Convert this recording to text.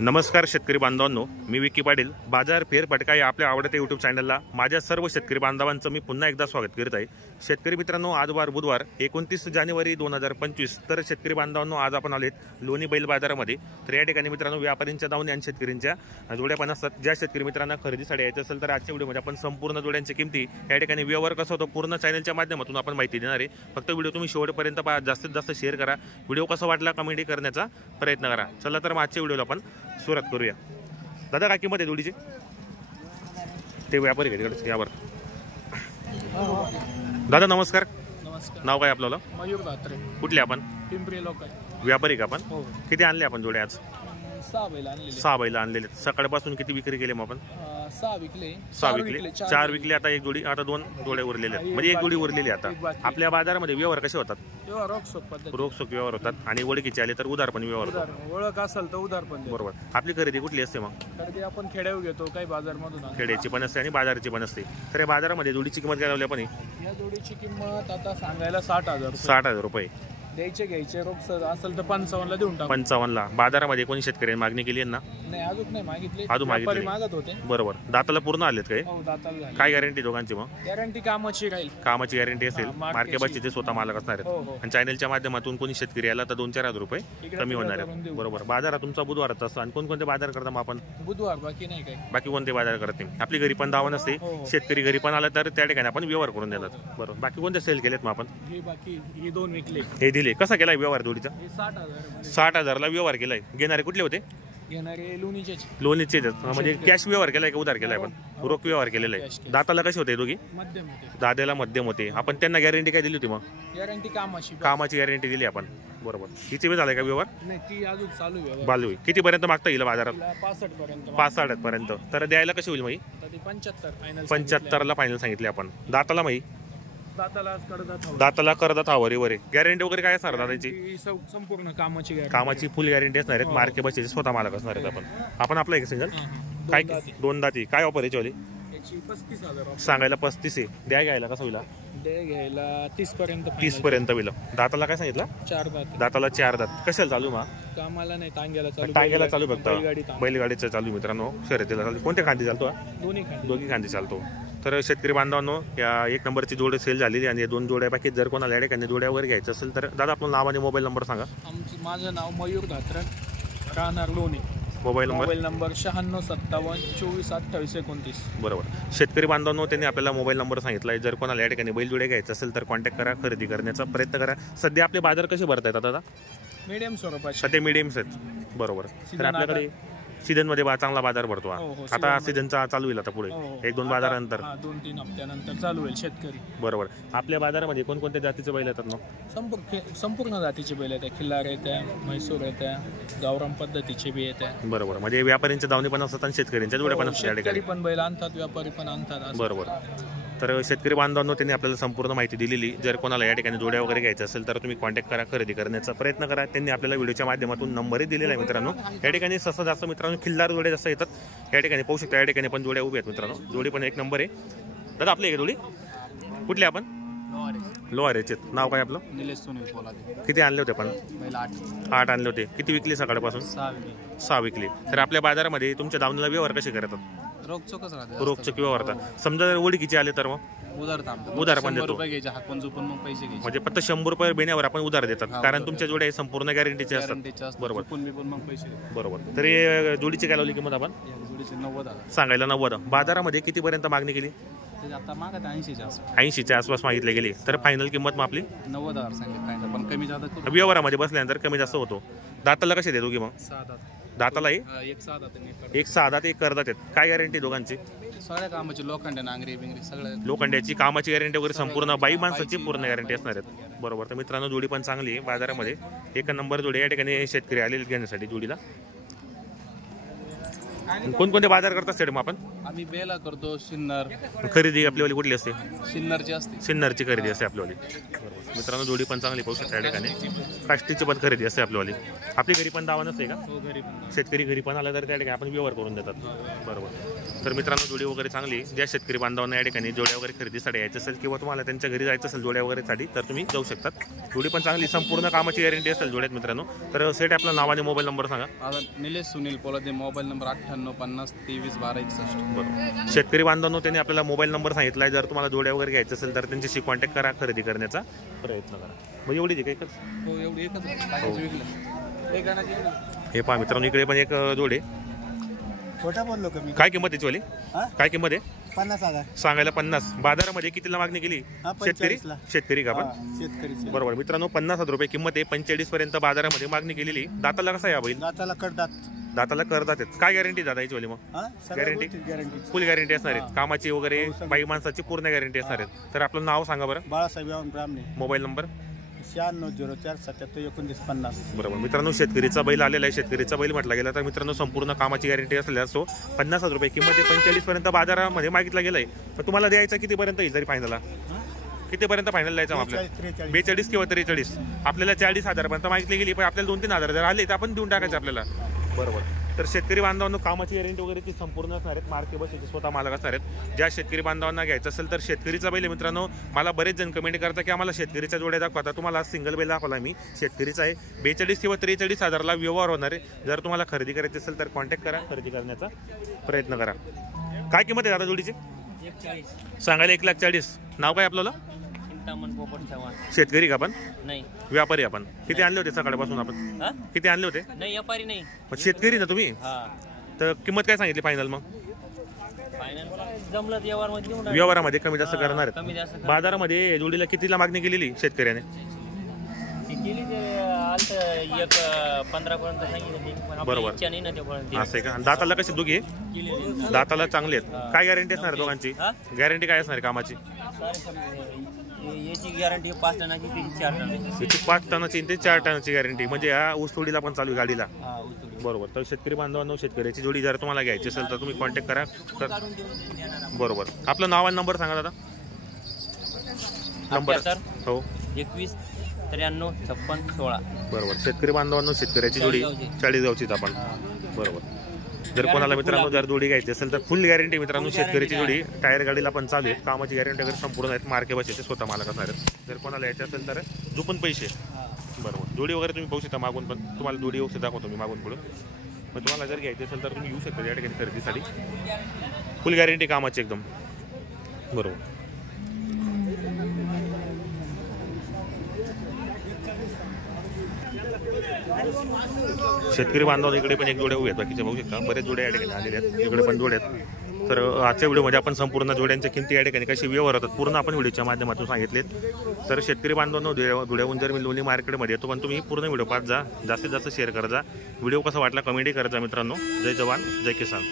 नमस्कार शेतकरी बांधवांनो, मी विकी पाटील. बाजार फेरफटका या आपल्या आवडत्या यूट्यूब चॅनलला माझ्या सर्व शेतकरी बांधवांचं मी पुन्हा एकदा स्वागत करीत आहे. शेतकरी मित्रांनो, आज वार बुधवार 29 जानेवारी 2025. तर शेतकरी बांधवांनो, आज आपण आलेत लोणी बैल बाजारामध्ये. तर या ठिकाणी मित्रांनो व्यापाऱ्यांच्या दावणी आणि शेतकऱ्यांच्या जोड्या पण असतात. ज्या शेतकरी मित्रांना खरेदीसाठी यायचं असेल तर आजच्या व्हिडिओमध्ये आपण संपूर्ण जोड्यांची किमती, या ठिकाणी व्यवहार कसा होतो पूर्ण चॅनलच्या माध्यमातून आपण माहिती देणार आहे. फक्त व्हिडिओ तुम्ही शेवटपर्यंत पहा, जास्तीत जास्त शेअर करा. व्हिडिओ कसा वाटला कमेंट करण्याचा प्रयत्न करा. चला तर मग आजच्या व्हिडिओला आपण सुरुवात करूया. दादा काय किंमत आहे जोडीची? ते व्यापारी घेते यावर. दादा नमस्कार. नमस्कार. नाव काय आपल्याला? मयूर धात्रे. कुठले आपण? पिंपरी लोक. व्यापारी का आपण? हो. किती आणले आपण जोडे आज? 6 बैल आणलेले. 6 बैल आणलेले. सकाळपासून किती विक्री केले मग आपण? 6 विकले. 6 विकले. 4 विकले. आता एक जोडी, आता 2 जोड्या उरलेले आहेत. म्हणजे एक जोडी उरलेली आता. आपल्या बाजारामध्ये व्यवहार कसे होतात? रोखसोक पद्धत. रोखसोक व्यवहार होतात आणि ओळखीचे आले तर उधार पण व्यवहार होतात. ओळख असेल तर उधार पण. बरोबर. आपली खरेदी कुठली असते मग? खरेदी आपण खेड्यावर घेतो, काही बाजारमधून. खेड्याची पण असते आणि बाजाराची पण असते. तर या बाजारामध्ये जोडीची किंमत काय लावली आपण? या जोडीची किंमत आता सांगायला 60,000. 60,000 रुपये. द्यायचे घ्यायचे रोख असेल तर 55 ला देऊन टाकू. 55 ला. बाजारामध्ये कोणी शेतकऱ्यांनी मागणी केली आहे ना? नाही, अजून नाही मागितली. अजून मागितली. मागत होते. बरोबर. दाताला पूर्ण आलेत काय? हो, दाताला. काय गॅरंटी दोघांची मग? गॅरंटी कामाची राहील. कामाची गॅरंटी असेल. मार्के बसचे स्वतः मालक असणार हो, आहेत. हो. आणि चॅनलच्या माध्यमातून कोणी शेतकरी आला तर 2-4 रुपये कमी होणार आहेत. बरोबर. बाजारात तुमचा बुधवारच असतो. आणि कोणकोणते बाजार करता मग आपण? बुधवार, बाकी नाही काय. बाकी कोणते बाजार करत नाही. आपली घरी पण दावा नसते. शेतकरी घरी पण आला तर त्या ठिकाणी आपण व्यवहार करून देतात. बरोबर. बाकी कोणते सेल केलेत मग आपण? हे बाकी हे 2 विकले. हे दिले. कसा केलाय व्यवहार जोडीचा? 60,000. 60,000 ला व्यवहार केलाय. घेणारे कुठले होते? घेणारे लोणीचे. लोणीचे म्हणजे कॅश व्यवहार केलाय का उधार केलाय? पण रोख व्यवहार केलेला आहे. दाताला कसे होते दोघी? मध्यम होते. दाद्याला मध्यम होते. आपण त्यांना गॅरंटी काय दिली होती मग? गॅरंटी कामाची. कामाची गॅरंटी दिली आपण. बरोबर. किती वेळ झालाय का व्यवहार? नाही, ती अजून चालू आहे. बालू किती पर्यंत मागता येईल बाजारात? 65 पर्यंत. 65 पर्यंत. तर द्यायला कशी होईल मग? 75 फायनल. 75 ला फायनल सांगितले आपण. दाताला माही? दाताला करदात हवरे वरे. गॅरंटी वगैरे काय असणार दादाची? संपूर्ण कामाची गॅरंटी. कामाची फुल गॅरंटी असणार आहेत. मार्के बसचे स्वतः मालक असणार आहेत. आपण आपला एक सिंगल काय 2 दाती काय ऑफर याची वाली? 35,000 सांगायला 35 आहे. द्या घ्यायला कसं होईल? घ्यायला 30 पर्यंत. 30 पर्यंत होईल. दाताला काय सांगितलं? 4 दात. दाताला 4 दात. कशाला चालू मग? कामाला नाही, टांग्याला चालू फक्त. बैलगाडीचं चालू मित्रांनो. शर्यतीला चालू. कोणत्या खांदी चालतो? दोन्ही खांदी चालतो. तर शेतकरी बांधवांनो, या 1 नंबरची जोडी सेल झालेली आणि 2 जोड्या बाकी. जर कोणाला या ठिकाणी जोड्या वगैरे घ्यायचं असेल तर दादा आपलं नाव आणि मोबाईल नंबर सांगा. माझं नाव मयूर धात्रे, राहणार लोणी. Mobile number 9657242829. बरोबर. शेतकरी बांधवांनो, त्यांनी आपल्याला मोबाईल नंबर सांगितला आहे. जर कोणाला या ठिकाणी बैल जोड्या घ्यायचं असेल तर कॉन्टॅक्ट करा, खरेदी करण्याचा प्रयत्न करा. सध्या आपले बाजार कसे भरत आहेत दादा? मीडियम स्वरूपाचे. सध्या मीडियम्स आहेत. बरोबर. तर आपल्याकडे सीझन मध्ये चांगला बाजार भरतो. आता सीझनचा चालू होईल आता पुढे 1-2 बाजारानंतर. 2-3 हप्त्यानंतर चालू होईल शेतकरी. बरोबर. आपल्या बाजारामध्ये कोणकोणत्या जातीचे बैल येतात मग? संपूर्ण जातीचे बैल येतात. खिल्लार येत्या, म्हैसूर येत्या, गावराम पद्धतीचे बी येत्या. बरोबर. म्हणजे व्यापाऱ्यांच्या दावणी पण असतात आणि शेतकऱ्यांच्या जोड्या पण असतात. शेतकरी पण बैल आणतात, व्यापारी पण आणतात. बरोबर. तर शेतकरी बांधवांनो, त्यांनी आपल्याला संपूर्ण माहिती दिलेली. जर कोणाला या ठिकाणी जोड्या वगैरे घ्यायचं असेल तर तुम्ही कॉन्टॅक्ट करा, खरेदी करण्याचा प्रयत्न करा. त्यांनी आपल्याला व्हिडिओच्या माध्यमातून नंबरही दिलेला आहे मित्रांनो. या ठिकाणी सस्ता जास्त मित्रांनो खिल्लार जोड्या जास्त येतात. या ठिकाणी पाहू शकता, या ठिकाणी पण जोड्या उभ्या आहेत मित्रांनो. जोडी पण 1 नंबर आहे. दादा आपली जोडी कुठली आपण? लोहारेचे. नाव काय आपलं? निलेश सुनील पोलादे. किती आणले होते आपण? 8 आणले होते. किती विकली सकाळपासून? 6 विकली. तर आपल्या बाजारामध्ये तुमच्या दावणीला व्यवहार कसे करतात? रोखचोक व्यवहार. समजा जर ओळखीचे आले तर मग उधार पण देतो. म्हणजे फक्त 100 रुपये बेण्यावर आपण उधार देतात. कारण तुमच्या जोड्या संपूर्ण गॅरंटीचे असतात. बरोबर. बरोबर. तरी जोडीची काय लावली किंमत आपण? सांगायला 90. बाजारामध्ये किती पर्यंत मागणी केली? 80च्या आसपास मागितले गेले. तर फायनल किंमत मग आपली 90,000 सांगितलं. पण कमी जास्त व्यवहारामध्ये बसल्यानंतर कमी जास्त होतो. दाताला कसे देतो की मग? दाताला एक 6 दात, एक करदात आहेत. काय गॅरंटी दोघांची? सगळ्या कामाची. लोखंड, नांगरी बिंगरी सगळं. लोखंड्याची कामाची गॅरंटी वगैरे संपूर्ण. बाई माणसाची पूर्ण गॅरंटी असणार आहेत. बरोबर. तर मित्रांनो, जोडी पण चांगली आहे बाजारामध्ये. 1 नंबर जोडी. या ठिकाणी शेतकरी आलेले घेण्यासाठी जोडीला. कोणकोणते बाजार करतात सेड मग आपण? आम्ही बेला करतो. सिन्नर खरेदी आपल्यावाली कुठली असते? सिन्नरची असते. सिन्नरची खरेदी असते आपल्यावाली. बरोबर मित्रांनो, जोडी पण चांगली पाहू शकता या ठिकाणी. काष्टीची पण खरेदी असते आपल्यावाली. आपली घरी पण दावा नसते का? शेतकरी घरी पण आला तर त्या ठिकाणी आपण व्यवहार करून देतात. बरोबर. तर मित्रांनो, जोडी वगैरे चांगली. ज्या शेतकरी बांधवांना या ठिकाणी जोड्या वगैरे खरेदीसाठी यायचं असेल किंवा तुम्हाला त्यांच्या घरी जायचं असेल जोड्या वगैरेसाठी तर तुम्ही जाऊ शकतात. जोडी पण चांगली, संपूर्ण कामाची गॅरंटी असेल जोड्यात मित्रांनो. तर सेट आपलं नाव आणि मोबाईल नंबर सांगा. निलेश सुनील पोलादे. Mobile number 9850231261. बरोबर. शेतकरी बांधवांनो, त्यांनी आपल्याला मोबाईल नंबर सांगितला आहे. जर तुम्हाला जोड्या वगैरे घ्यायचं असेल तर त्यांच्याशी कॉन्टॅक्ट करा, खरेदी करण्याचा प्रयत्न करा. म्हणजे एवढीच आहे का? हो, एवढी एकच. हे पहा मित्रांनो, इकडे पण एक जोडे. खोटा बोललो कमी. काय किंमत त्याची वाली? काय किंमत आहे? 50,000 सांगायला 50. बाजारामध्ये कितीला मागणी केली? शेतकरी का आपण? शेतकरी. बरोबर मित्रांनो, 50,000 रुपये किंमत आहे. 45 पर्यंत बाजारामध्ये मागणी केलेली. दाताला कसा आहे बैल? दाताला करतात. दाताला करतात. काय गॅरंटी दादा याची वाली? मग गॅरंटी फुल गॅरंटी असणार आहे. कामाची वगैरे बाई माणसाची पूर्ण गॅरंटी असणार आहे. तर आपलं नाव सांगा बरं. बाळासाहेब ब्राह्मणे. Mobile number 9604772950. बरोबर मित्रांनो, शेतकरीचा बैल आलेला आहे. शेतकरीचा बैल म्हटला गेला तर मित्रांनो संपूर्ण कामाची गॅरंटी असलेला असतो. 50,000 रुपये किंमत आहे. 45 पर्यंत बाजारामध्ये मागितला गेलाय. तर तुम्हाला द्यायचा कितीपर्यंत येईल तरी फायनलला? कितीपर्यंत फायनल द्यायचा आपल्याला? 42 किंवा 43. आपल्याला 40,000 पर्यंत मागितली गेली, पण आपल्याला 2-3 हजार जर आले तर आपण देऊन टाकायचे आपल्याला. बरोबर. तर शेतकरी बांधवांना कामाची गॅरंटी वगैरे ती संपूर्ण असणार आहेत. मार्के बसचे स्वतः मालक असणार आहेत. ज्या शेतकरी बांधवांना घ्यायचं असेल तर शेतकरीचा बैल मित्रांनो. मला बरेच जण कमेंट करतात की आम्हाला शेतकरीच्या जोड्या दाखवता. तुम्हाला सिंगल बैल दाखवला मी. शेतकरीचा आहे. 42 किंवा 43,000ला व्यवहार होणार आहे. जर तुम्हाला खरेदी करायची असेल तर कॉन्टॅक्ट करा, खरेदी करण्याचा प्रयत्न करा. काय किंमत आहे दादा जोडीची? 140. सांगायला 1,40,000. नाव काय आपल्याला? शेतकरी का आपण? नाही, व्यापारी आपण. किती आणले होते सकाळपासून आपण? किती आणले होते? नाही व्यापारी नाही. शेतकरी ना तुम्ही? तर किंमत काय सांगितली फायनल? मग जमलं व्यवहारामध्ये कमी जास्त करणार आहेत. बाजारामध्ये जोडीला कितीला मागणी केलेली शेतकऱ्याने? 15 पर्यंत सांगितलं. बरोबर. असं आहे का? दाताला कशी दोघी? दाताला चांगले आहेत. काय गॅरंटी असणार दोघांची? गॅरंटी काय असणार कामाची? याची गॅरंटी 5 टनाची, 4 टनाची. 5 टनाची ते 4 टनाची गॅरंटी. म्हणजे हा ऊसतोडीला पण चालू गाडीला. बरोबर. तर शेतकरी बांधवांनो, शेतकऱ्याची जोडी जर तुम्हाला घ्यायची असेल तर तुम्ही कॉन्टॅक्ट करा. बरोबर. आपलं नाव आणि नंबर सांगा दादा. नंबर? हो, 21 93 56 16. बरोबर. शेतकरी बांधवांनो, शेतकऱ्याची जोडी 40 गावचीच आपण. बरोबर. जर कोणाला मित्रांनो जर जोडी घ्यायची असेल तर फुल गॅरंटी मित्रांनो शेतकरीची जोडी. टायर गाडीला पण चालू आहे. कामाची गॅरंटी वगैरे संपूर्ण आहेत. मार्के बसायचे स्वतः मालक असणार आहेत. जर कोणाला यायचे असेल तर झुपून पैसे. बरोबर. जोडी वगैरे तुम्ही पाहू शकता मागून, पण तुम्हाला जोडी व्यवस्थित दाखवतो मी मागून पुढे. पण तुम्हाला जर घ्यायची असेल तर तुम्ही येऊ शकता या ठिकाणी खरेदीसाठी. फुल गॅरंटी कामाची एकदम. बरोबर. शेतकरी बांधव इकडे पण एक जोड्या उभ्या आहेत. बाकीचे बघू शकता बरेच जोड्या या ठिकाणी आलेल्या आहेत. इकडे पण जोड्या आहेत. तर आजच्या व्हिडिओमध्ये आपण संपूर्ण जोड्यांच्या किमती या ठिकाणी कशी व्यवहार होतात पूर्ण आपण व्हिडिओच्या माध्यमातून सांगितलेत. तर शेतकरी बांधवांनो, धुळ्याहून जर मी लोणी मार्केटमध्ये येतो, पण तुम्ही पूर्ण व्हिडिओ पाहत जा, जास्तीत जास्त शेअर करा जा. व्हिडिओ कसा वाटला कमेंटही करा जा मित्रांनो. जय जवान जय किसान.